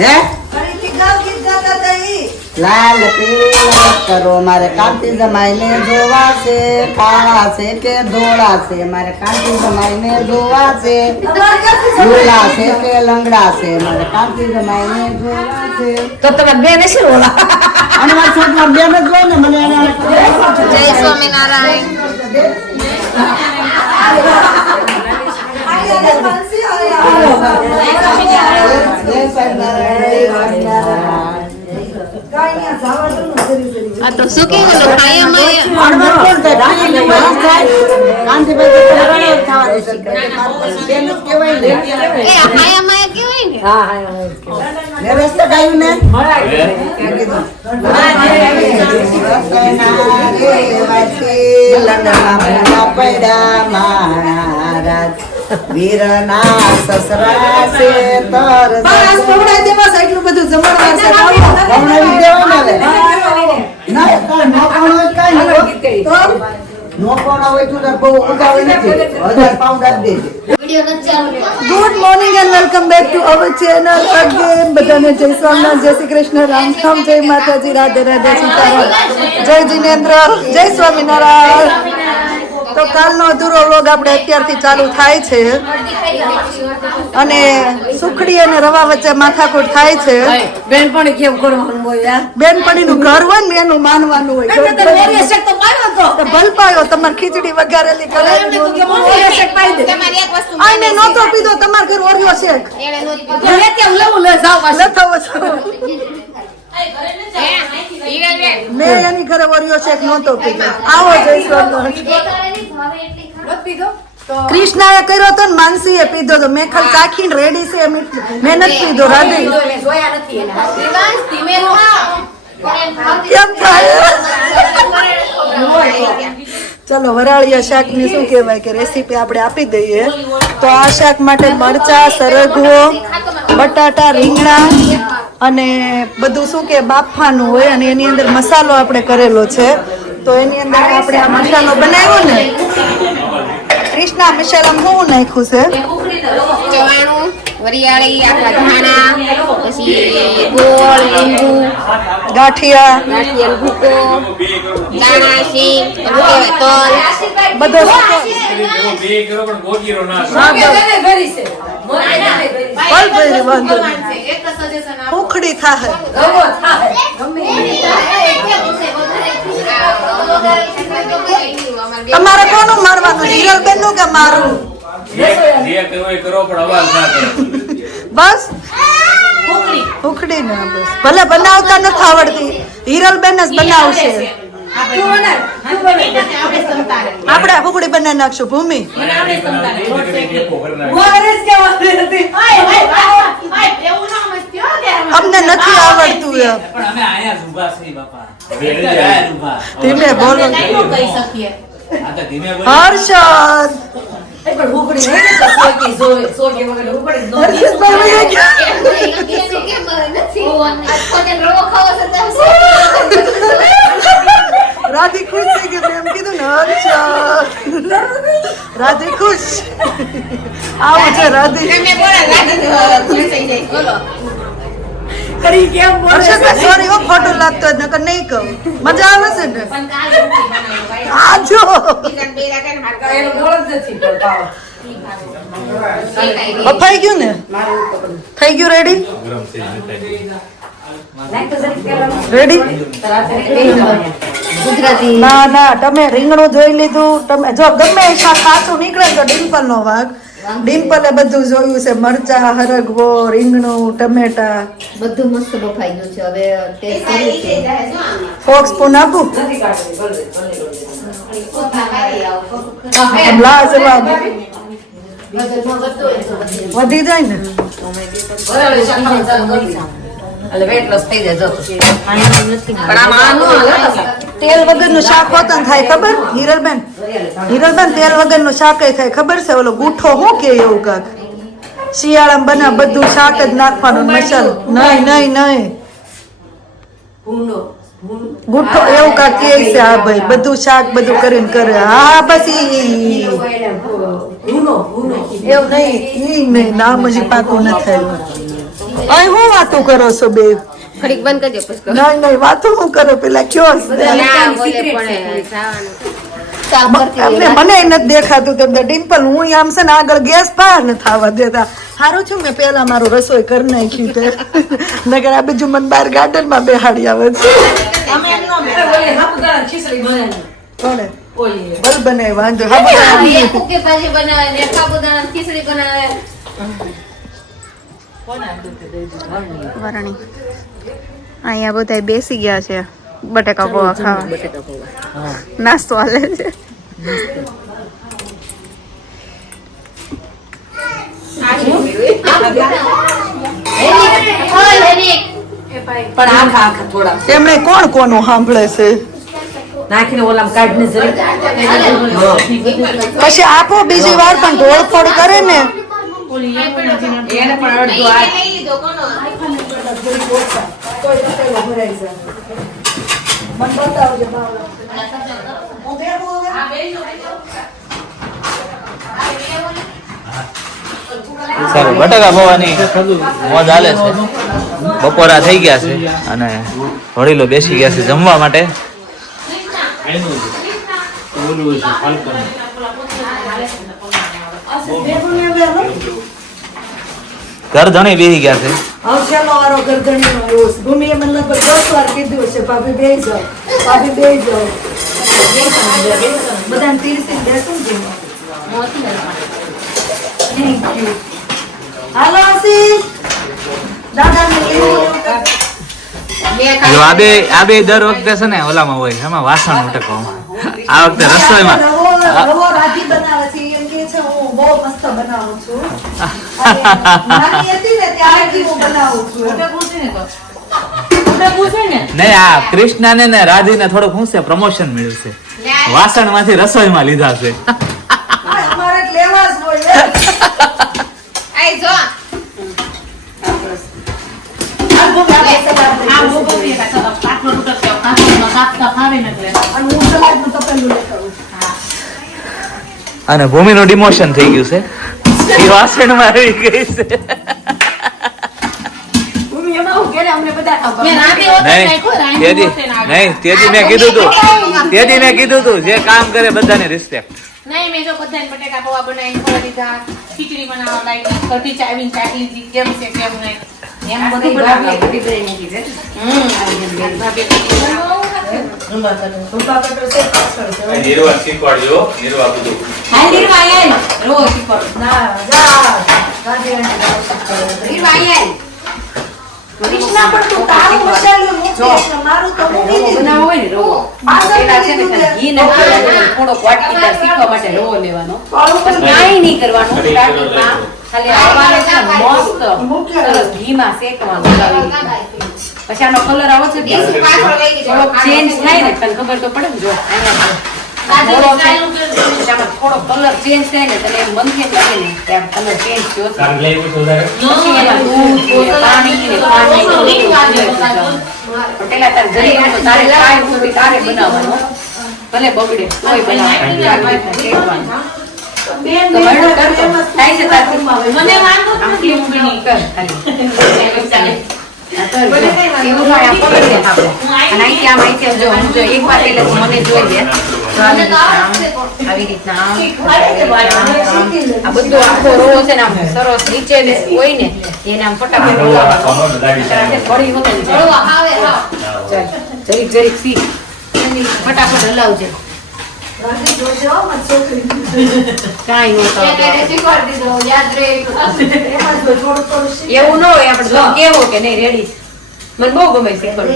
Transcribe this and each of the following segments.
હે લાલ પીળા કરો મારે કાંતિ જમાઈને જોવા છે કાળા છે કે ધોળા છે મારે કાંતિ જમાઈને જોવા છે ધોળા છે કે લંગડા છે મારે કાંતિ જમાઈને જોવા છે તો તમે બેન છે ઓલા અને મારા છોકરા બેન જ હોય ને મને જય સ્વામિનારાયણ આ તો શું કેવું વીરના સસરા છે તર બસ પવડા દે બસ એટલું બધું જમણવાર છે પવડાવી દેવાય ને ના તાર નોકણ હોય કાઈ નહીં તો નોકણ હોય તો બહુ ઉગાવે નથી 1000 પાઉન્ડ આપી દેજે good morning and welcome back to our channel again બધાને જય સ્વામિનારાયણ જય શ્રી કૃષ્ણ રામ રામ જય માતાજી રાધે રાધે સીતારામ જય જીનેન્દ્ર જય સ્વામિનારાયણ તો કાલનો અધૂરો વ્લોગ આપણે અત્યારથી ચાલુ થાય છે અને સુખડી અને રવા વચ્ચે માથાકૂટ થાય છે બેનપણી કેમ કરવાનું હોય યાર બેનપણીનું ઘર હોય ને એનું માનવાનું હોય તો ભલપાયો તમારે ખીચડી વઘારેલી કરેલી આને નહોતો પીધો તમાર ઘર ઓરિયો શેક મેં એની ઘરે ઓરિયો શેક નહોતો પીધો આવો જય સ્વામિનારાયણ કૃષ્ણાએ કર્યો તો ને માનસીએ પીધો તો મેં ખાલી ચાખીને રેડી છે એમ મેં નથી પીધો રાધી કેમ થાય ચલો વરાળિયા શાક ની શું કહેવાય કે રેસીપી આપણે આપી દઈએ તો આ શાક માટે મરચા સરગવો બટાટા રીંગણા અને બધું શું કે બાફાનું હોય અને એની અંદર મસાલો આપણે કરેલો છે તો એની અંદર આપણે આ મસાલો બનાવ્યો ને કૃષ્ણા મસાલામાં શું નાખ્યું છે ચવાણું વરિયાળી આપણા ધાણા પછી ગોળ લીંબુ ગાંઠિયા ભૂકો દાણા સિંગ તલ બધો ઉખડી થાય તમારે કોનું મારવાનું હિરલબેન નું કે મારું બસ ઉખડી ને બસ ભલે બનાવતા નથી આવડતી હિરલબેન જ બનાવશે આપણે ઉખડી બનાવી નાખશું ભૂમિ અમને નથી આવડતું ધીમે બોલો હર્ષદ રાધી ખુશ થઈ ગઈ એમ કીધું ને હર્ષદ રાધી ખુશ આવું છે રાધી સોરી ઓ ખોટું લાગતો નકર નહીં કહું મજા આવે છે ને આજો બફાઈ ગયું ને થઈ ગયું રેડી રેડી ના ના તમે રીંગણું જોઈ લીધું તમે જો ગમે શાક કાચું નીકળે તો ડિમ્પલ નો વાગ ડિમ્પલે બધું જોયું છે મરચા હરગવો રીંગણું ટમેટા બધું મસ્ત બફાઈ ગયું છે હવે ટેસ્ટ કરી છે ફોક સ્પૂન આપું વધી જાય ને તેલ વગરનું શાક હોતન થાય ખબર હિરલબેન તેલ વગરનું શાક થાય ખબર છે ઓલો ગુઠ્ઠો શું કે એવું કાક શિયાળામાં બના બધું શાક જ નાખવાનું મસાલો નહીં ગુઠ્ઠો એવું કાક કે છે હા ભાઈ બધું શાક બધું કરીને કરે હા પછી એવું નહીં નામ હજી પાકું ન થાય અહીં હું વાતો કરો છો બે? ઘડીક બંધ કરજો પછી નહીં વાતો હું કરો પેલા કયો ના બોલે પણ સાફ કરતી અમને મને નથી દેખાતું તમને ડિમ્પલ. હું આમ છે ને આગળ ગેસ પાર ન થવા દેતા. સારું છું મેં પેલા મારું રસોઈ કરી નાખી તે નગર આ બીજું મને બહાર ગાર્ડન માં બેહાડી આવે છે. કોણે બલ બને વાંધો ફૂકી ભાજી બનાવે ને સાબુદાણા ખીચડી બનાવે. વરણી અહીંયા બધા બેસી ગયા છે બટેકા પૌવા ખાવા. નાસ્તો હાલે છે. પણ આખા થોડા એમણે કોણ કોનું સાંભળે છે? નાખીને ઓલામાં કાઢીને જરી પછી આપો બીજી વાર પણ ઢોળફોડ કરે ને. એને પણ અડધો આ સારું બટાકા પૌવાની મોજ હાલે છે. બપોરા થઈ ગયા છે અને વડીલો બેસી ગયા છે જમવા માટે. ઘર ધણી બેસી ગયા છે. આવશેનો વારો ગરદણીનો આવ્યો છે. ભૂમિએ મને લગભગ 10 વાર કીધું છે ભાભી બેસી જાઓ, ભાભી બેસી જાઓ. બધાને પીરસીને બેસું ને જમવા. Thank you. હાલો આશીષ. દાદાને લેવું. જો આ બે દર વખતે છે ને ઓલામાં હોય એમાં વાસણ ઉટકવામાં. આ વખતે રસોઈમાં રવો રાજી બનાવે છે એમ કે છે હું બહુ મસ્ત બનાવું છું. નાની હતી ને ત્યારથી હું બનાવું છું. નહીં આ કૃષ્ણાને ને રાધીને થોડુંક શું છે પ્રમોશન મળ્યું છે. વાસણ માંથી રસોઈમાં લીધા છે. અમારે લેવા જ હોય. અને ભૂમિનું ડિમોશન થઈ ગયું છે. એ વાસણમાં આવી ગઈ છે. નહીં તેથી મેં કીધું તું જે કામ કરે બધાને રિસ્પેક્ટ. નહીં મેં જો બધાને બટેકા પૌવા બનાવીને ખવડાવી દીધા, ખીચડી બનાવવા લાગી, કઢી ચાવીને ચાખી લીધી, કેમ છે કેમ નહીં એમ બધું બનાવી કૃષ્ણા પણ તું તારું મસાલો મૂકી મારું તો મૂકી દીધું. બનાવો હોય ને રવો પેલા છે ને ઘી નાખીને થોડો વાટકીદાર શીખવા માટે રવો લેવાનો. કાંઈ નહીં કરવાનું. સ્ટાર્ટિંગમાં ખાલી આવવાને છે ને મસ્ત સરસ ઘીમાં શેકવાનું આવી રીતના. પછી આનો કલર આવે છે ને થોડોક ચેન્જ થાય ને તને ખબર તો પડે ને. જો આમાં થોડો કલર ચેન્જ થાય ને તને એમ મનથી જ લાગે ને કે આ કલર ચેન્જ થયો છે. પછી એમાં દૂધ ને પાણી ને ખાંડ ને પેલા તારે જરી તો તારે કાંઈ સુધી તારે બનાવવાનો. ભલે બગડે તોય બનાવવાનું. તો બરડો કર તો થાય છે તારથી. મને વાંધો આમ ક્લીન ક્લીન કર ખાલી. એવું થાય આ પકડી દે આપણે. અને અહીંથી આમ જો હું જો એક વાર એટલે મને જોઈ દે. તો આવી રીતના આ બધો આખો રોવો છે ને આમ સરસ નીચે હોય ને એને આમ ફટાફટ ઉલાવવાનો. વળી હોતે ને જરીક જરીક શીખ ફટાફટ હલાવજે. કાંઈ નહીં એવું ન હોય. આપણે જો કેવો કે નહીં રેડી મને બહુ ગમે શીખવાનું.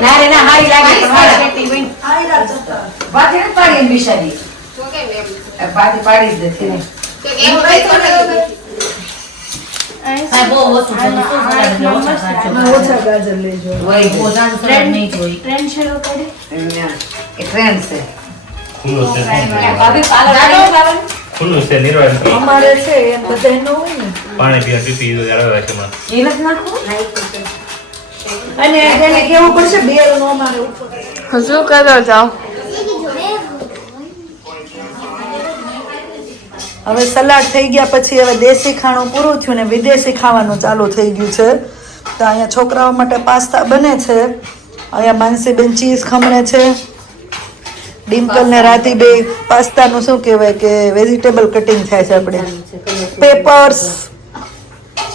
ના રે ના હારી લાગે તો હારી પેટી બની. પાડી દે છે ઓછા ગાજર લેજો. અમારે છે એમ બધા નો હોય ને. પાણી પીવા પીપી એ નથી નાખવું. અને એને કેવું પડશે બેલ નો મારે ઉપર. શું કરો જાઓ? હવે સલાડ થઈ ગયા પછી હવે દેશી ખાણું પૂરું થયું ને વિદેશી ખાવાનું ચાલુ થઈ ગયું છે. તો અહીંયા છોકરાઓ માટે પાસ્તા બને છે. અહીંયા માનસીબેન ચીઝ ખમણે છે. ડિમ્પલ ને રાધીબે પાસ્તાનું શું કહેવાય કે વેજીટેબલ કટિંગ થાય છે આપણે. પેપર્સ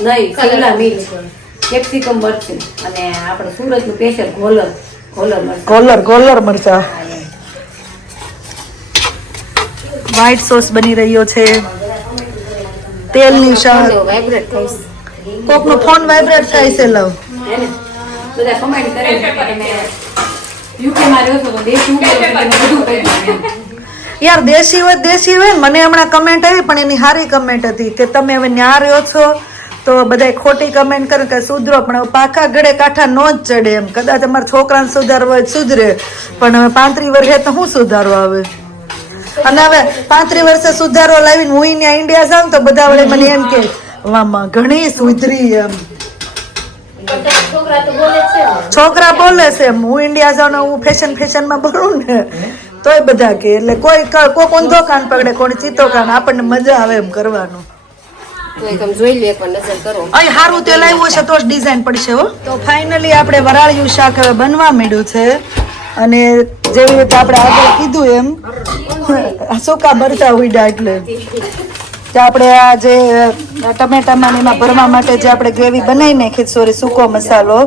નહીં, શિમલા મિર્ચ, કેપ્સિકમ મરચું અને આપણે સુરતનું સ્પેશિયલ ગોલર મરચા. વ્હાઈટ સોસ બની રહ્યો છે. તેલની શાક. કોકનો ફોન વાઇબ્રેટ થાય છે લવ. બધા કમેન્ટ કરે છે કે તમે UK માં રહ્યો છો તો દેશી ઉકેલો છે તમે બધું કહી દો એમ. યાર દેશી હોય ને. મને હમણાં કમેન્ટ આવી પણ એની સારી કમેન્ટ હતી કે તમે હવે ન્યા રહ્યો છો તો બધા ખોટી કમેન્ટ કરે કે સુધરો પણ હવે પાકા ગળે કાંઠા નો જ ચડે એમ. કદાચ અમારા છોકરાને સુધારવો હોય તો સુધરે પણ હવે 35 વર્ષે તો શું સુધારો આવે. અને હવે 35 વર્ષે સુધારો લાવીને હું અહીંયા ઇન્ડિયા જાઉં તો બધા વડે મને એમ કે વામાં ઘણી સુધરી એમ. છોકરા બોલે છે એમ. હું ઇન્ડિયા જાઉં ને હું ફેશનમાં બોલું ને તોય બધા કે એટલે કોઈ ઊંધો કાન પકડે કોઈ ચીતો કાન. આપણને મજા આવે એમ કરવાનું. અહીં સારું તેલ આવ્યું છે તો જ ડિઝાઇન પડશે હો. તો ફાઇનલી આપણે વરાળિયું શાક હવે બનવા માંડ્યું છે. અને જેવી રીતે આપણે આગળ કીધું એમ સૂકા મરચા ઉડ્યા એટલે કે આપણે આ જે ટમેટામાં એમાં ભરવા માટે જે આપણે ગ્રેવી બનાવી નાખી સોરી સૂકો મસાલો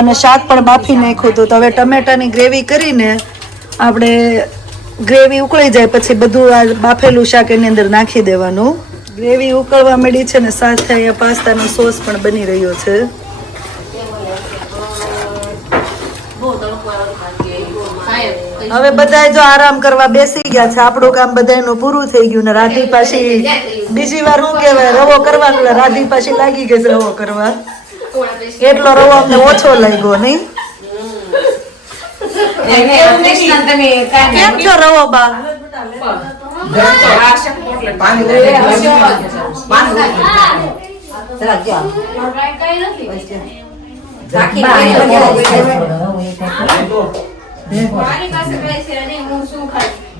અને શાક પણ બાફી નાખ્યું હતું. તો હવે ટમેટાની ગ્રેવી કરીને આપણે ગ્રેવી ઉકળી જાય પછી બધું આ બાફેલું શાક એની અંદર નાખી દેવાનું. ગ્રેવી ઉકળવા માંડી છે ને સાથે અહીંયા પાસ્તાનો સોસ પણ બની રહ્યો છે. હવે બધા જો આરામ કરવા બેસી ગયા છે. આપણું કામ બધાનું પૂરું થઈ ગયું ને રાધી પાછી બીજી વાર શું કહેવાય રવો કરવાનું. રાધી પાછી લાગી ગઈ છે રવો કરવા. એટલો રવો અમને ઓછો લાગ્યો નહીં. કેમ છો રવો બા?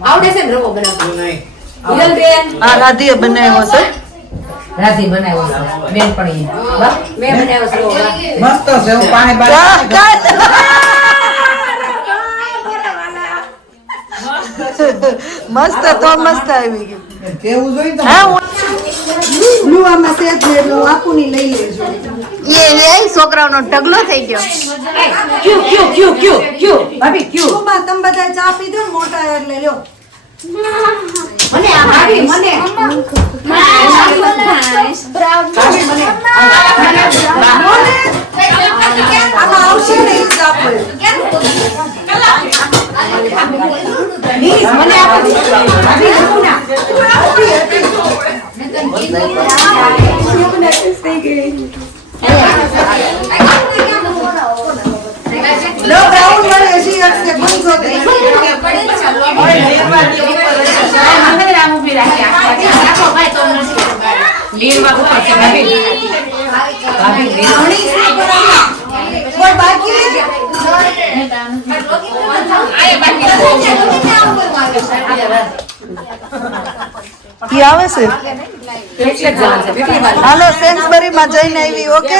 આવડે છે ને રવો બનાવવો? આ રાધીએ બનાવ્યો છે. રાધી બનાવ્યો છે બેન પણ મેં બનાવ્યો છે રવો. મસ્ત છે હું પાણી મસ્ત તો મસ્ત આવી ગયું. કેવું જોઈએ તો હા હું આમાં સેજ ને એટલે હું આપુની લઈ લેજો. એ છોકરાઓનો ઢગલો થઈ ગયો. ભાભી ક્યુ બા તમે બધા ચા પીધો ને મોટા એટલે લ્યો. મને આ ભાભી મને આમાં આવશે ને ઈ જ આપો. પ્લીઝ મને આપો ભાભી લખું ના લો બ્રાઉન વાળે હજી હશે 500 કોઈ બાકી ઈ આવે છે. હાલો સેન્સબરી માં જઈને આવી. ઓકે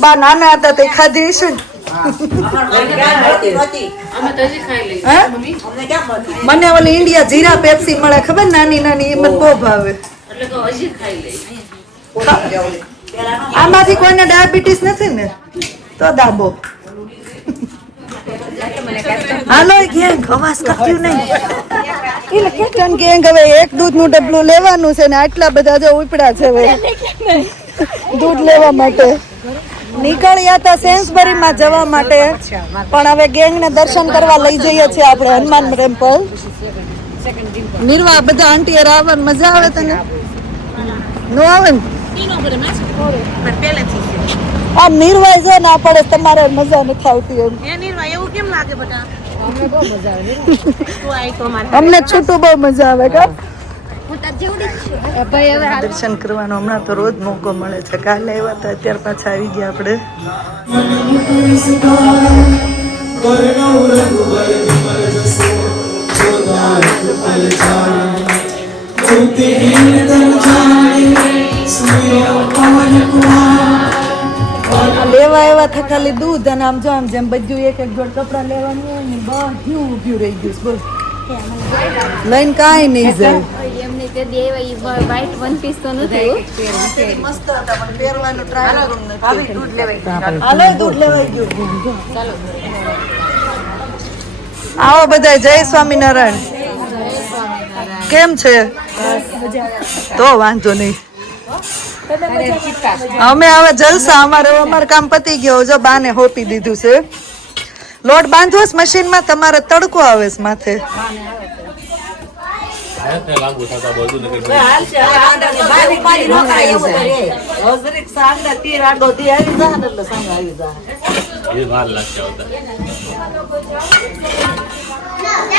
બા નાના હતા તે ખાધી હશે ને. મને ઓલી ઇન્ડિયા જીરા પેપ્સી મળે ખબર નાની નાની એ મને બહુ ભાવે. આમાંથી કોઈને ડાયાબિટીસ નથી ને તો દાબો. હાલો ગેંગ અવાજ કરતું નહીં. એટલે કેટલાને ગેંગ હવે એક દૂધનું ડબલું લેવાનું છે ને આટલા બધા જો ઉપડ્યા છે હવે દૂધ લેવા માટે. નીકળ્યા હતા સેન્સબરીમાં જવા માટે પણ હવે ગેંગને દર્શન કરવા લઈ જઈએ છીએ આપણે હનુમાન ટેમ્પલ. નિર્વા બધા આંટી આવવાનું મજા આવે તને? નો આવે ને આમ નિર્વાય જો ના પડે તમારે મજા નથી આવતી એમ. અમને છૂટું બહુ મજા આવે કા દર્શન કરવાનો હમણાં તો રોજ મોકો મળે છે. કાલે આવ્યા હતા, અત્યારે પાછા આવી ગયા આપણે. લેવા આવ્યા હતા ખાલી દૂધ અને આમ જો આમ જેમ બધું એક એક જોડ કપડા લેવાનું હોય ને બધું ઊભું રહી ગયું છે. બોલ લઈને કાંઈ નહીં જાય. મસ્ત હતા પણ પહેરવાનું ટ્રાય કરું નથી. હાલો દૂધ લેવાઈ ગયું. આવો બધા. જય સ્વામિનારાયણ. કેમ છે? તો વાંધો નહીં. અમે હવે જલસા. અમારે કામ પતી ગયો. જો બાને હોપી દીધું છે. લોટ બાંધવો મશીનમાં. તમારે તડકો આવે છે માથે.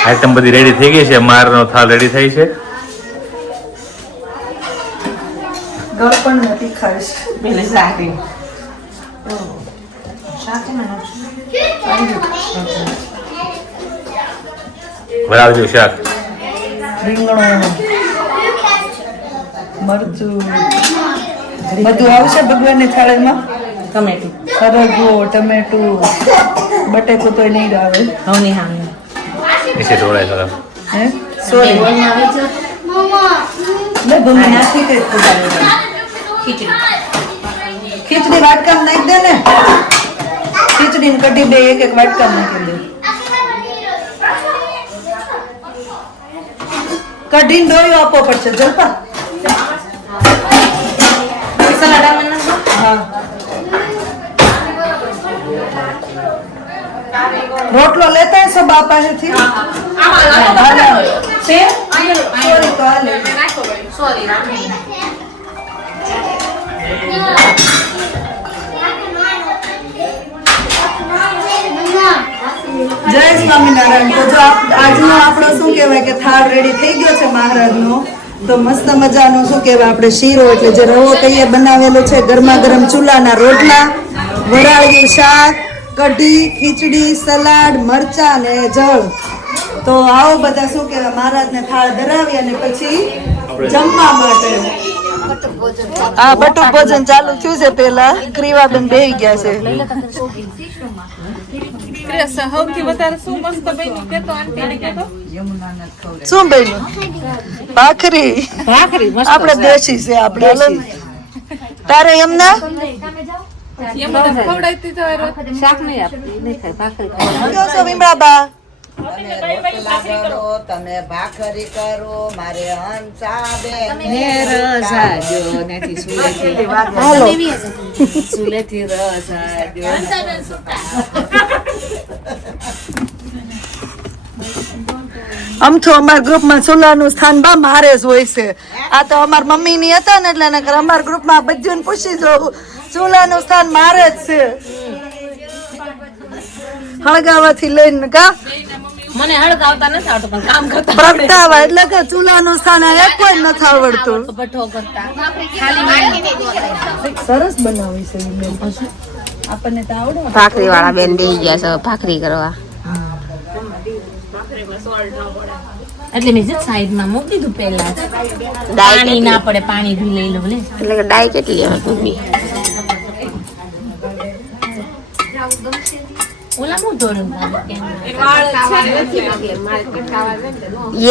આઈટમ બધી રેડી થઈ ગઈ છે. મારનો થાળ રેડી થઈ છે. ગળપણ નથી ખાઈશ. વરાળજો શાક, રીંગણું, મરચું બધું આવશે ભગવાનની થાળીમાં. ટમેટું સરગવો, ટમેટું, બટેકું તો નહીં આવે. નીચે ઢોળાય થોડા. હે સોરી ભૂમિ નાખી કઈ ખીચડી વાટકામ નાખી દે ને. ખીચડી ને કઢી બે એક એક વાટકામ નાખી દે. કઢીને ડોયો આપવો પડશે. જલપા હા. રોટલો લેતા હશો બા પાસેથી? સોરી તો હાલે. જય સ્વામિનારાયણ. તો જો આજનો આપણો શું કહેવાય કે થાળ રેડી થઈ ગયો છે મહારાજનો. તો મસ્ત મજાનો શું કહેવાય આપણે શીરો એટલે જે રવો કહીએ બનાવેલો છે. ગરમા ગરમ ચૂલાના રોટલા, વરાળિયું શાક, કઢી, ખીચડી, સલાડ, મરચા અને જળ. તો આવો બધા શું કહેવાય મહારાજને થાળ ધરાવી અને પછી જમવા માટે આ બટુક ભોજન ચાલુ થયું છે. પેલા ક્રીવાબેન બેહી ગયા છે. સૌથી વધારે શું મસ્ત બન્યું કે તો આંટીને કે તો શું બન્યું? ભાખરી. આપણે દેશી છે. આપણે તારે એમના એમ બધા ખવડાવતી તો શાક નહીં આપતી નહીં ખાય ભાખરી કેવો છો વિમળાબા? તમે ભાખરી કરો મારે હંસાબેન. હાલો. આમ તો અમારા ગ્રુપમાં ચૂલાનું સ્થાન બા મારે જ હોય છે. આ તો અમારા મમ્મીની હતા ને એટલે નકર અમારા ગ્રુપમાં બધું પૂછી જોઉં. ચૂલાનું સ્થાન મારે જ છે. હળગાવાથી લઈને કા મને હળગાવતા નથી આવડતું પણ કામ કરતા પ્રગટાવા એટલે કે ચૂલાનું સ્થાન આ એક કોઈ નથી આવડતું. ભઠ્ઠો કરતા સરસ બનાવી છે ઈ બેન. આપણને તો આવડે. ભાખરી વાળા બેન બેહી ગયા છે ભાખરી કરવા. એટલે મેં સાઈડમાં મૂકી દીધું પહેલા પાણી ના પડે પાણી ભી લઈ લો લે એટલે કે ડાય કેટલી આવે ભૂમિ?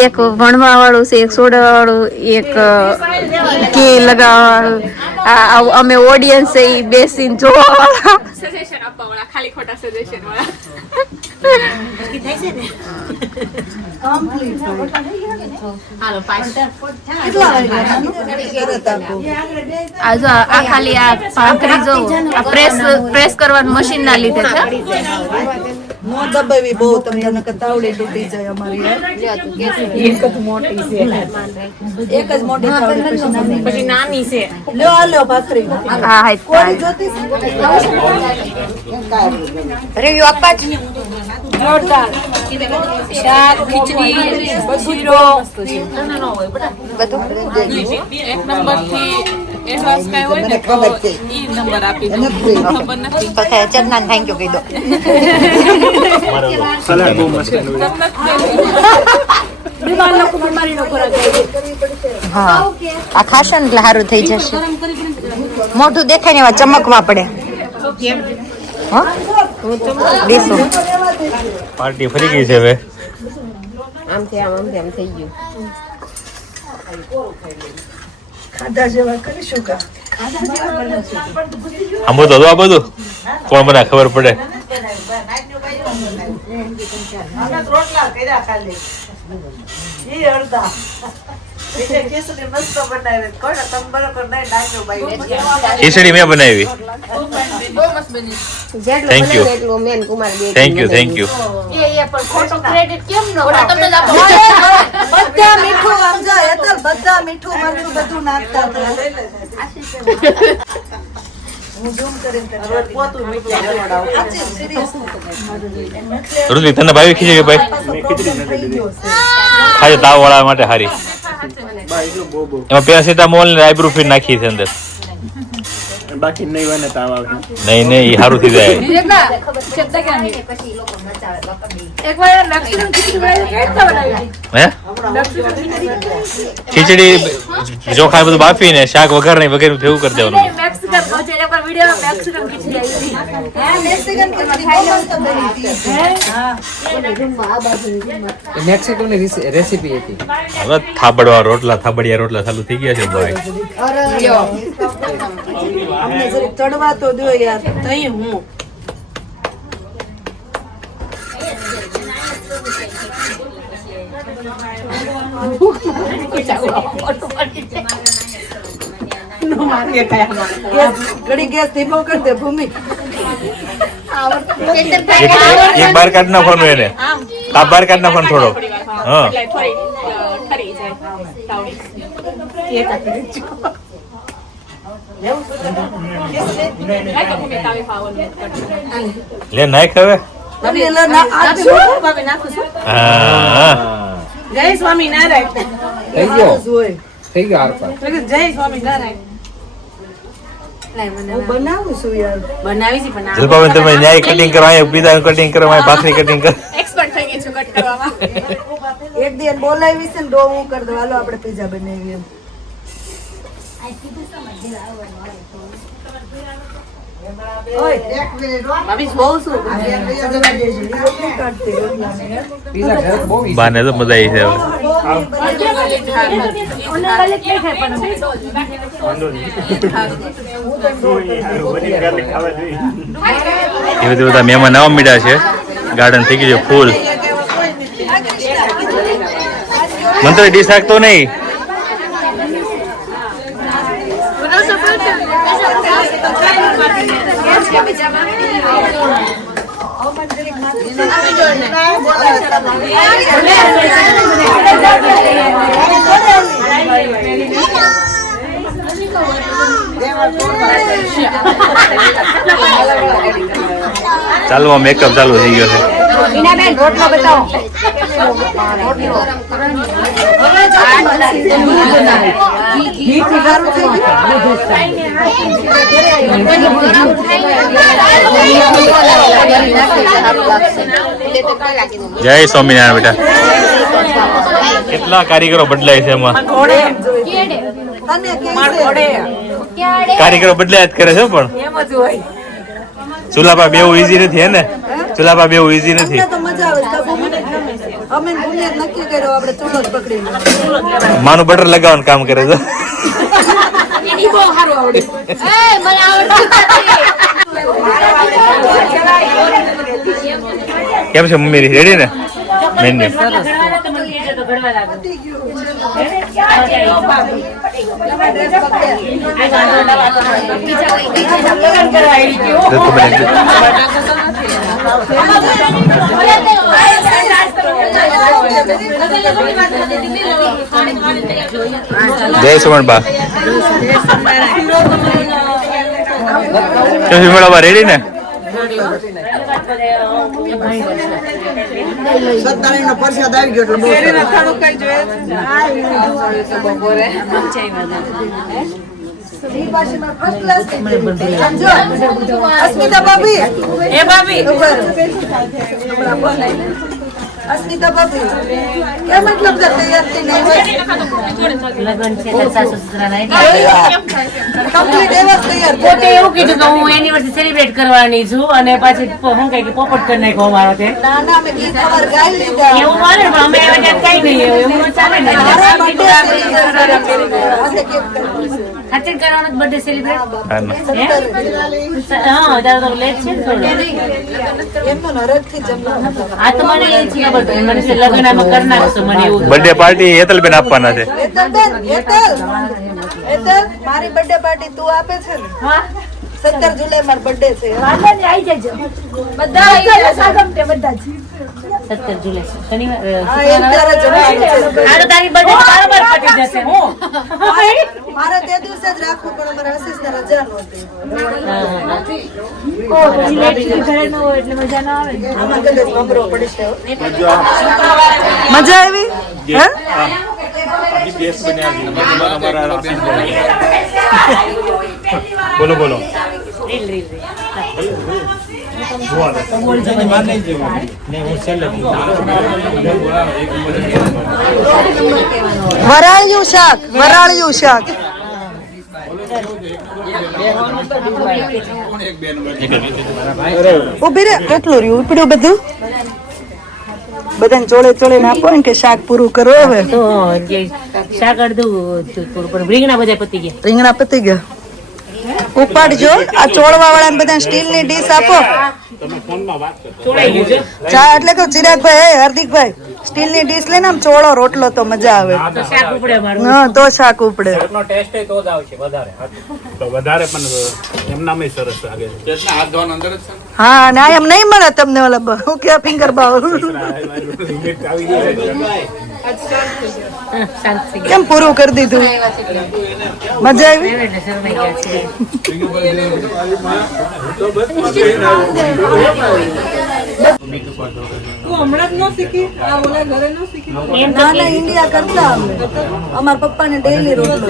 એક ભણવા વાળું છે, એક સોડા વાળું, એક કે લગાવવા વાળું. અમે ઓડિયન્સ છે ઈ બેસીને જોવા વાળા, સજેશન આપવા વાળા, ખાલી ખોટા સજેશન વાળા. આ જો આ ખાલી આ ભાખરી જો આ પ્રેસ કરવાનું મશીન ના લીધે છે. નો દબાવી બહુ તમને નકર તાવડી તૂટી જાય અમારી. એક જ મોટી છે, એક જ મોટી તાવડી પછી નાની છે. લ્યો આ લ્યો ભાખરી. હા હા કોરી જોતી છે રિવ્યુ આપવા જ જોરદાર શાક ખીચડી શીરો બધું એક નંબર થી એડવાન્સ કઈ હોય ને તો ઈ નંબર આપી દો ખબર નથી તો ચંદન થેન્ક યુ કહી દો હા આ ખાશે ને એટલે સારું થઈ જશે મોઢું દેખાય ને એવા ચમકવા પડે હા દેશો પાર્ટી ફરી ગઈ છે હવે ખાધા જેવા કરીશું કા આમ તો આ બધું કોણ મને ખબર પડે રોટલા કર્યા ખાલી ઈ અડધા ખીચડી મસ્ત બનાવે કોણ તમે બરોબર નહીં નાખ્યો ભાઈ ખીચડી મેં બનાવી thank you thank you thank you બધા મીઠું આમ જો એટલે બધા મીઠું મરચું બધું નાખતા હતા હું ઝૂમ કરીને પોતું મીઠું રુધિક તને ભાવી ખીચડી ભાઈ ખાજે તાવ વાળા માટે હારી એમાં પેરાસિટામોલ ને આઈબ્રુફિન નાખી છે અંદર બાકી નહીં હોય ને તાવ આવે નહીં નહીં એ સારું થઈ જાય હે ખીચડી ચોખા બધું બાફી ને શાક વઘાર નહીં વગેરે ભેગું કરી દેવાનું મેક્સિકોની રેસીપી હતી હવે થાબડવા રોટલા થાબડિયા રોટલા ચાલુ થઈ ગયા છે ભાઈ અમને જરીક ચડવા તો દો યાર તઈ હું ઘડી ગેસ ધીમો કરી દે ભૂમિ એક બાર કાઢ નાખવાનું એને આ બાર કાઢ નાખવાનું થોડો હા લે નાખ હવે હા જય સ્વામી નારાયણ થઈ ગયો થઈ ગયો આરપા જય સ્વામી નારાયણ હું બનાવું છું યાર બનાવી છે પણ જલપાબેન તમે ન્યાય કટિંગ કરો અહીંયા પીદા કટિંગ કરો અહીંયા ભાખરી કટિંગ કરો એક્સપર્ટ થઈ ગઈ છું કટ કરવામાં એક દિવસ બોલાવી છે ને ડો હું કરી દઉં હાલો આપણે પીઝા બનાવીએ ભાભી જોઉં છું પીઝા ઘરે બહુ બાને તો મજા આવી છે હવે એ બધા મહેમાન આવવા મીડા છે ગાર્ડન થઈ ગયું છે ફૂલ મને તો ડીશ રાખતો નહીં ચાલો મેકઅપ ચાલુ થઈ ગયો છે રોટલો બતાવો જય સ્વામિનારાયણ બેટા કેટલા કારીગરો બદલાય છે એમાં કારીગરો બદલાય જ કરે છે પણ ચૂલા પર બેવું ઈઝી નથી હે ને ચૂલા પર બેવું ઈઝી નથી તો મજા આવે છે અમે ભૂમિએ નક્કી કર્યો આપણે ચૂલો જ પકડી માનું બટર લગાવવાનું કામ કરે છે કેમ છે મમ્મી રેડી ને મેન્યુ જય સુમન બા મેળવવા રેડી ને સત્તાણીનો પ્રસાદ આવી ગયો એટલે બહુ સરસ. બપોરે અસ્મિતા ભાભી એ ભાભી અસ્મિતા ભાભી કેમ મતલબ તૈયાર થઈને લગન છે એટલે સાસુ સસરાના કમ્પ્લીટ એવા જ તૈયાર પોતે એવું કીધું કે હું એનિવર્સરી સેલિબ્રેટ કરવાની છું અને પછી શું કહે કે પોપટ કરી નાખો અમારો તે ના ના અમે ગીત અમાર ગાઈ લીધા એવું મારે પણ અમે હવે ત્યાં કઈ નહીં એવું ચાલે ને ખાતર કરવાનો બર્થડે સેલિબ્રેટ હા તારો તો લેટ છે ને થોડું એમનો નરકથી જમવાનું આ તો મને એ છે ખબર પડી મને લગ્ન આમાં કરી નાખશો મને એવું બર્થડે પાર્ટી હેતલબેન આપવાના છે. એતલ મારી બર્થડે પાર્ટી તું આપે છે ને હા 17 જુલાઈ મારો બર્થડે છે 17 જુલાઈ શનિવાર હા એમ ત્યારે જમવાનું છે. આ તો તારી બર્થડે બરાબર પતી જશે હું મારે તે દિવસે જ રાખવું પણ અમારે આશીષને રજા નહોતી આમાં કદાચ બમરો પડી છે મજા આવી હે બોલો બોલો વરાળિયું શાક ઉભી રે કેટલું રહ્યું ઉપડ્યું બધું બધાને ચોળે ચોળે આપો ને કે શાક પૂરું કરો હવે તો જે શાક અડધું થોડું પણ રીંગણા બધા પતી ગયા રીંગણા પતી ગયા ઉપાડજો આ ચોળવા વાળા બધા સ્ટીલ ની ડીશ આપો ચોળાઈ ગયું છે ચા એટલે કહું ચિરાગભાઈ હાર્દિકભાઈ સ્ટીલ ની ડીશ લઈને આમ ચોળો રોટલો તો મજા આવે તો શાક ઉપડે અમારું હા તો શાક ઉપડે તો વધારે પણ એમનામાં સરસ લાગે છે. હા ના એમ નહીં મળે તમને ઓલા હું કે ફિંગર બાવ કેમ પૂરું કરી દીધું મજા આવી એટલે શરમાઈ ગયા છે એમ તો ના ના ઇન્ડિયા કરતા અમે અમારા પપ્પાને ડેઈલી રોટલો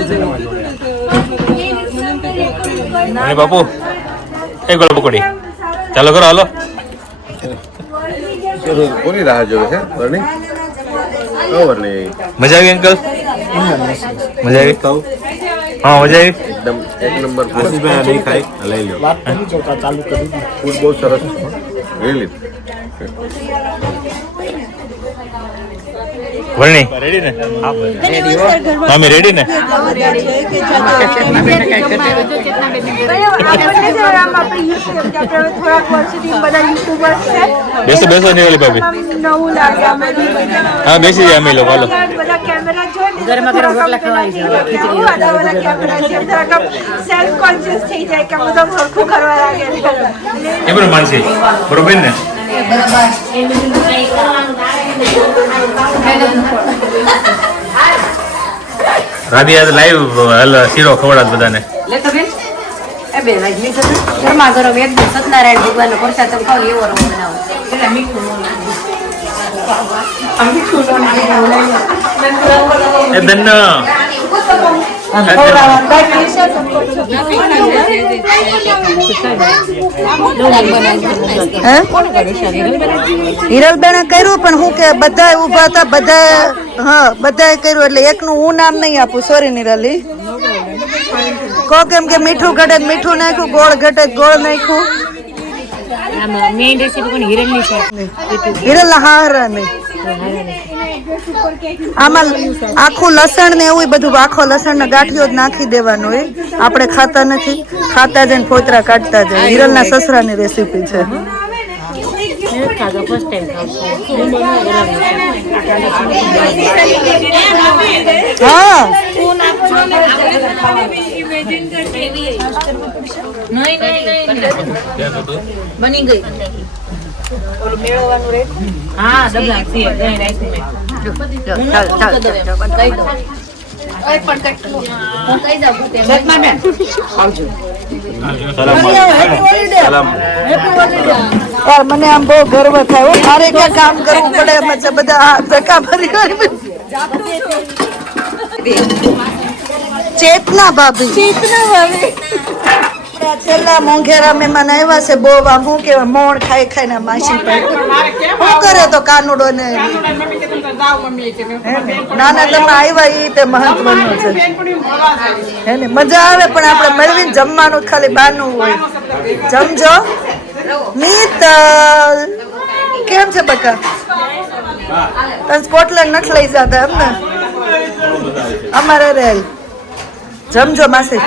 અને બાપુ એક ગોળ પકોડી ચાલો કરો હાલો. કોની રાહ જોવે છે વર્ણી વર્ણી મજા આવી અંકલ મજા આવી હા મજા આવી એકદમ એક નંબર નહીં ખાય લઈ લો ચાલુ કરી ફૂડ બહુ સરસ રીલી વરણી રેડી ને અમે રેડી ને બેસો બેસો નિરાલી ભાભી હા બેસી જાય અમે લોકો હાલો ગરમા ગરમ રોટલા ખવાય છે એ બરોબર માનસી બરોબર ને રાધી આજ લાઈવ શીરો ખવડાત બધાને લેતો બેન એ બેન રાજમી છે ગરમા ગરમ એકદમ સત્યનારાયણ ભગવાનનો પ્રસાદ તમે ખાવ એવો રવો બનાવો એટલે મીઠું એ ધન હિરલબેને કર્યું પણ હું કે બધા ઉભા હતા બધા હા બધાએ કર્યું એટલે એકનું હું નામ નહીં આપું સોરી નિરાલી કો કેમ કે મીઠું ઘટે મીઠું નાખ્યું ગોળ ઘટે ગોળ નાખ્યું આમાં મેઇન રેસીપી કોની હિરલની છે હિરલ હારા નહીં આમાં આખું લસણ ને એવું બધું આખો લસણ ના ગાંઠિયો જ નાખી દેવાનું હોય આપણે ખાતા નથી ખાતા જઈને ફોતરા કાઢતા જાય હિરલ ના સસરા ની રેસીપી છે ફર્સ્ટ ટાઈમ હા બની ગઈ હા ડબલા છે યાર મને આમ બહુ ગર્વ થાય હો. મારે ક્યાં કામ કરવું પડે એમ છે બધા ધક્કા ભરી ચેતના ભાભી આપણા છેલ્લા મોંઘેરા મહેમાન આવ્યા છે બહુ આમ શું કેવાય મોણ ખાઈ ખાઈને માસી શું કરે તો કાનુડો ને નાના તમે આવ્યા એ તે મહત્વનું છે હે ને મજા આવે પણ આપણે મળવીને જમવાનું ખાલી બાનું હોય જમજો મિત્તલ કેમ છે બકા તને સ્કોટલેન્ડ નથી લઈ જતા એમ ને અમારે રે જમજો માસી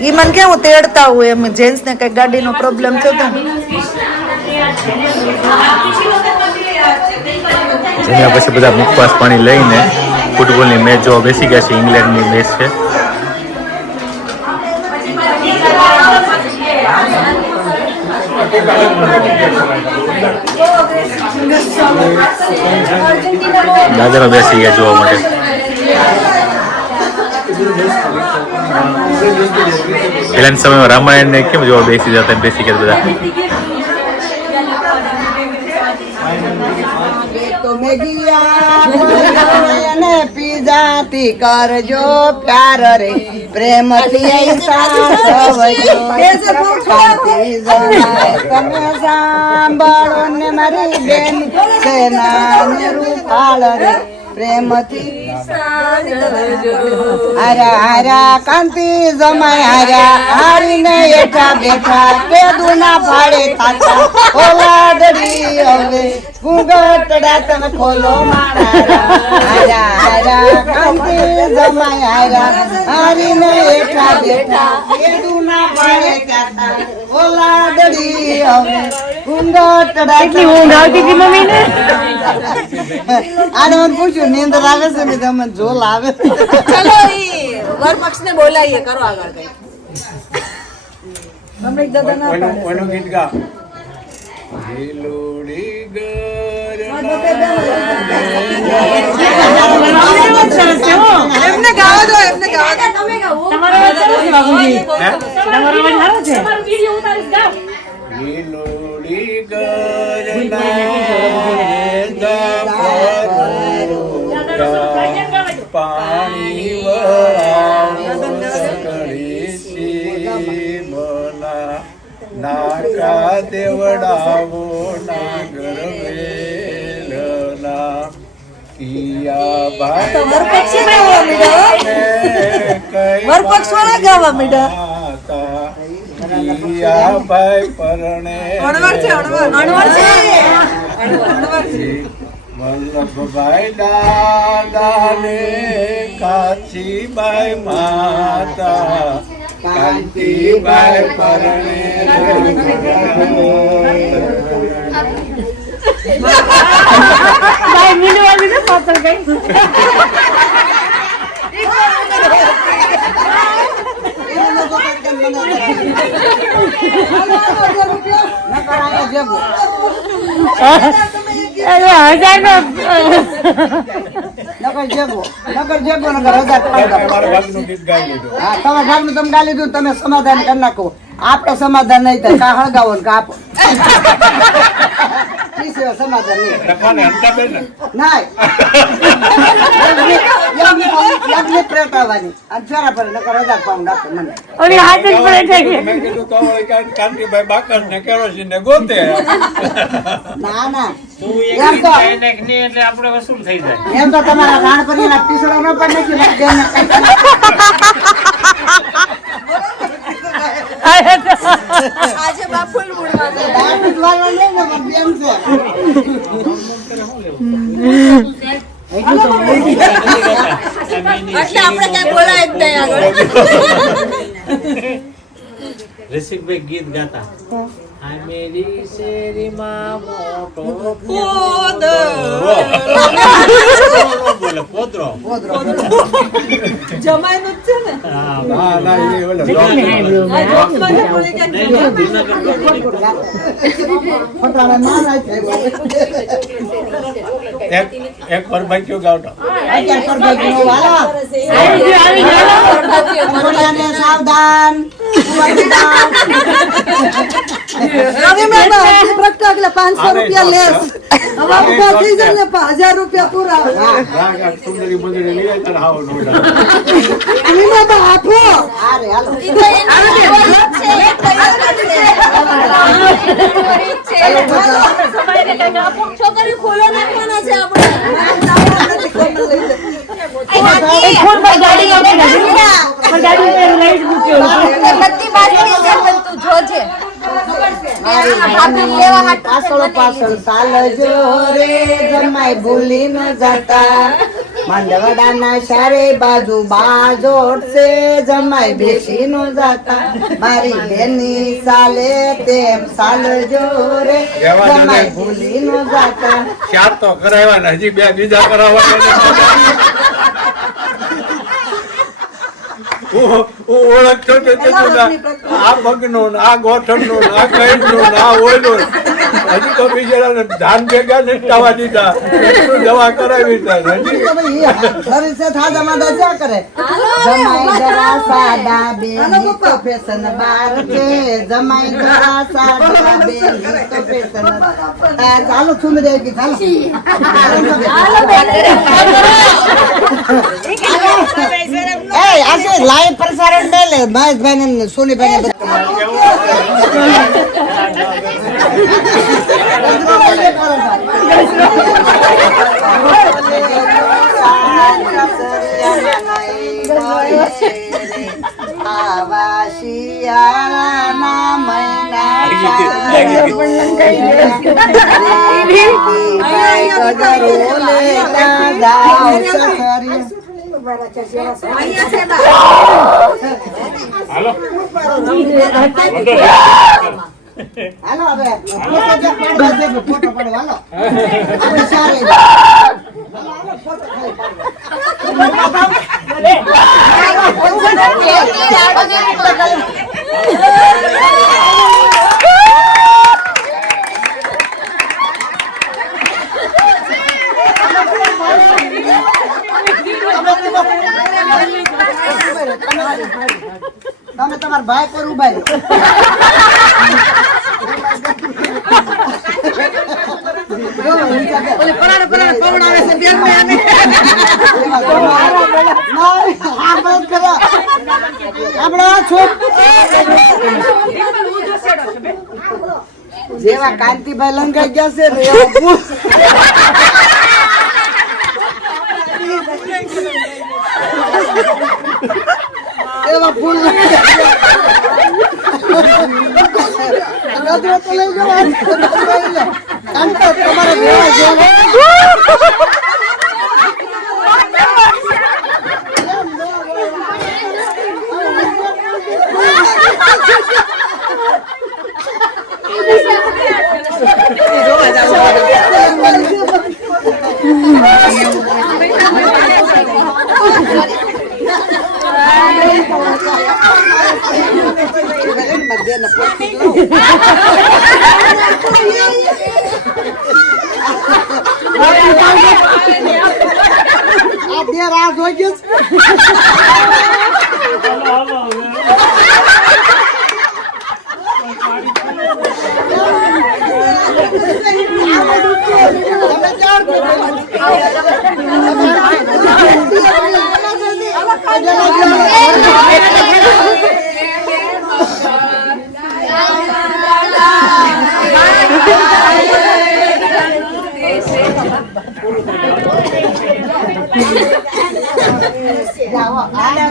ઈ મને કેવું તેડતા હોય એમ જેન્ટ્સ ને કઈ ગાડીનો પ્રોબ્લેમ થયો તો જેના પછી બધા મુખવાસ પાણી લઈને ફૂટબોલની મેચ જોવા બેસી ગયા છે. ઇંગ્લેન્ડની મેચ છે. દાદરો બેસી ગયા જોવા માટે. પહેલાના સમયમાં રામાયણ ને કેમ જોવા બેસી જતા બેસી ગયા બધા. અને પીઝાથી કરજો પ્યાર રે પ્રેમથી તમે સાંભળો ને મારી બેન સેના રૂપાળ રે પ્રેમથી હારા હારા કાંતિ જમાય હારા હારીને એઠા બેઠા કે દુના ફાડે થાતા ઓલાડડી હવે ગુંગટડા તમે ખોલો મારા હારા હારા કાંતિ જમાય હારા હારીને એઠા બેઠા કે દુના ફાડે થાતા ઓલાડડી હવે ગુંગટડા એટલી ઊંઘ આવતી હતી મમ્મી ને આને મને પૂછ્યું નીંદર આવે છે ને તમને જોલ આવે ચલો ઈ વરપક્ષ ને બોલાવીએ કરો આગળ કઈ અમે દાદા ના પાડે ગીત ગા એમને ગાવા દો એમને ગાવા દો તમે ગાઓ તમારો અવાજ સરસ છે બાબુજી તમારો અવાજ સારો છે તમારો વિડિયો ઉતારીશ ગાઓ લીલોડી પાણી નાકા દેવડાવો નાગર વેલના કિયા વરપક્ષ વાળા ગાવા મીડા કિયા ભાઈ પરણે અણવર છે વલ્લભભાઈ દાદા ને કાચીબાઈ માતા કાંતિબાઈ પરણે ભાઈ મીનવાલી ને પાછળ ગઈ તમે ગાલી દીધું તમે સમાધાન કરી નાખો આપણે સમાધાન નહીં થાય કા હળગાવો ને કા આપો સમાધાન નહીં પ્રેટાવાની અને ફેરા ફરે નકર 1000 પાઉન્ડ આપો મને કાંતિભાઈ બાકર ને કેરોસીન ને ગોતે ના ના એટલે આપણે વસૂલ થઈ જાય એમ તો તમારા રાણપરી ના પીસડા ન પણ નથી આજે બાપુલ મૂડમાં એટલે આપણે કઈ બોલાય જ નહીં આગળ રસિકભાઈ ગીત ગાતા મેરી શેરીમાં મોટો બોલે પોતરો જમાઈનું જ છે ને ના ના એ ઓલો ફટાણા ના નાખે. એક પર બાક્યો ગાવતો અત્યારે પર ભાઈનો વાલા. ફટાણાને સાવધાન. રવિ મેડમ પ્રગટા એટલે 500 રૂપિયા લેસ હવે ઉભા થઈ જાય ને 1000 રૂપિયા પૂરા રાગ સુંદરી મંદિરે લઈ આવતા હાવ નોડા એમાં તો આપો અરે હાલો. છોકરી ખોલો નાખવાના છે પાછળ પાછળ ચાલજો રે જમાઈ ભૂલી ન જતા માંડવડાના ચારે બાજુ બાજોટ છે જમાઈ બેસી ન જતા મારી બેની ચાલે તેમ ચાલજો રે જમાઈ ભૂલી ન જતા. ચાર તો કરાવ્યા ને હજી બે બીજા કરાવવાના ઓળખતો આ પગનો આ ગોઠણનો આ કઈનો આ ઓયલો હજી તો બિચારાને ધાન ભેગા નથી થવા દીધા એટલું દવા કરાવી હજી શરીર સે થાજા માદા ક્યાં કરે જમાઈ જરા સાદા બેની તો ફેશન બાર છે જમાઈ જરા સાદા બેની તો ફેશન ચાલો સુંદરી કી ચાલો એ આશે લાઈવ પ્રસારણ દે લે મહેશભાઈ ને સોનીભાઈ ને હાલો હવે ફોટો પાડો હાલો આપણે સારે તમે તમારા ભાઈ પર ઉભા રહો જેવા કાંતિભાઈ લંકાઈ ગયા છે ને એવા ફૂલ રાત હોય ગયો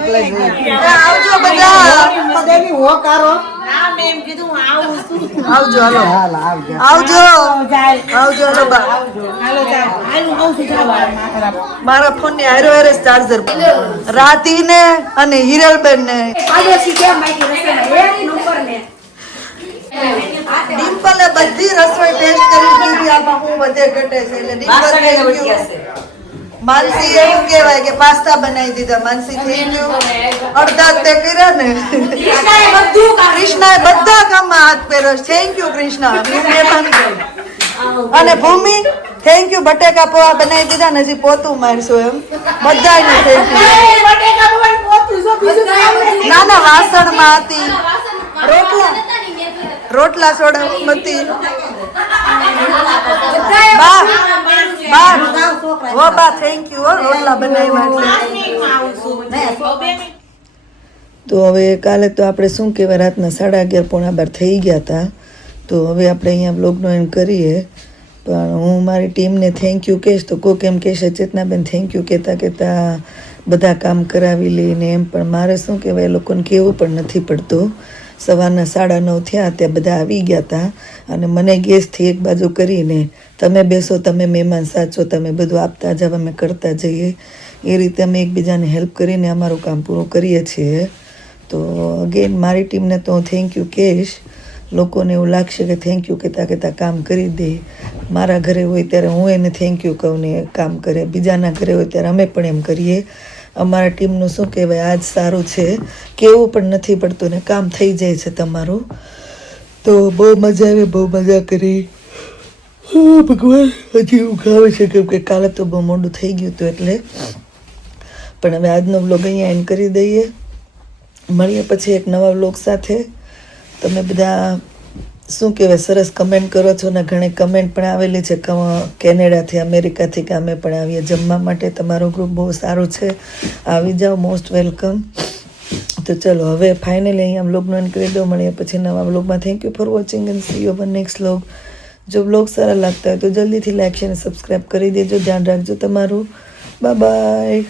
આવજો બધા બધાની હોકારો ના મેમ કીધું હું આવું છું આવજો હાલો હાલ આવજો આવજો આવજો હાલો બા હાલો જાવ હાલો આવશું જાવ મારા ફોન ની હારો હારે ચાર્જર રાતી ને અને હિરલબેન ને પાડોશી કેમ બાકી રસ્તે એક નંબર ને ડિમ્પલે બધી રસોઈ ટેસ્ટ કરી દીધી. આમાં હું વધે ઘટે છે એટલે ડિમ્પલ thank you. માનસી એવું કહેવાય કે પાસ્તા બનાવી દીધા. માનસી થેન્ક યુ. અડધા તે કર્યા ને કૃષ્ણાએ બધા કામમાં હાથ પહેર્યો. Thank you Krishna. અને ભૂમિ થેન્ક યુ. બટેકા પૌવા બનાવી દીધા ને હજી પોતું મારશું એમ બધાને થેન્ક યુ. ના ના વાસણમાં હતી. રોટલા સોડા હતી. બા થેન્ક યુ. રોટલા બનાવ્યા. તો હવે કાલે તો આપણે શું કહેવાય રાતના 11:30 પોણા 12 થઈ ગયા હતા. તો હવે આપણે અહીંયા બ્લોગનો એન્ડ કરીએ. પણ હું મારી ટીમને થેન્ક યુ કહીશ તો કોઈક એમ કહેશે ચેતનાબેન થેન્ક યુ કહેતા બધા કામ કરાવી લઈને એમ. પણ મારે શું કહેવાય એ લોકોને કહેવું પણ નથી પડતું. સવારના 9:30 થયા ત્યાં બધા આવી ગયા હતા અને મને ગેસથી એક બાજુ કરીને તમે બેસો, તમે મહેમાન સાચો, તમે બધું આપતા જાવ, અમે કરતા જઈએ. એ રીતે અમે એકબીજાને હેલ્પ કરીને અમારું કામ પૂરું કરીએ છીએ. તો અગેન મારી ટીમને તો હું થેન્ક યુ કહીશ. લોકોને એવું લાગશે કે થેન્ક યુ કહેતા કામ કરી દે. મારા ઘરે હોય ત્યારે હું એને થેન્ક યુ કહું ને કામ કરે. બીજાના ઘરે હોય ત્યારે અમે પણ એમ કરીએ. અમારા ટીમનું શું કહેવાય આજ સારું છે, કેવું પણ નથી પડતું ને કામ થઈ જાય છે તમારું. તો બહુ મજા આવી, બહુ મજા કરી. ભગવાન હજી ઊંઘ આવે છે કેમ કે કાલે તો બહુ મોડું થઈ ગયું હતું એટલે. પણ હવે આજનો વ્લોગ અહીંયા એન્ડ કરી દઈએ. મળીએ પછી એક નવા વ્લોગ સાથે. તમે બધા શું કહેવાય સરસ કમેન્ટ કરો છો ને ઘણી કમેન્ટ પણ આવેલી છે કેનેડાથી, અમેરિકાથી કે અમે પણ આવીએ જમવા માટે. તમારું ગ્રુપ બહુ સારું છે, આવી જાઓ, મોસ્ટ વેલકમ. તો ચલો હવે ફાઇનલી અહીંયા વ્લોગનો એન્ડ કરી દો. મળીએ પછી નવા વ્લોગમાં. Thank you for watching and C you hour next vlog. જો વ્લોગ સારા લાગતા હોય તો જલ્દીથી લાઈક અને સબસ્ક્રાઈબ કરી દેજો. ધ્યાન રાખજો તમારું. Bye bye.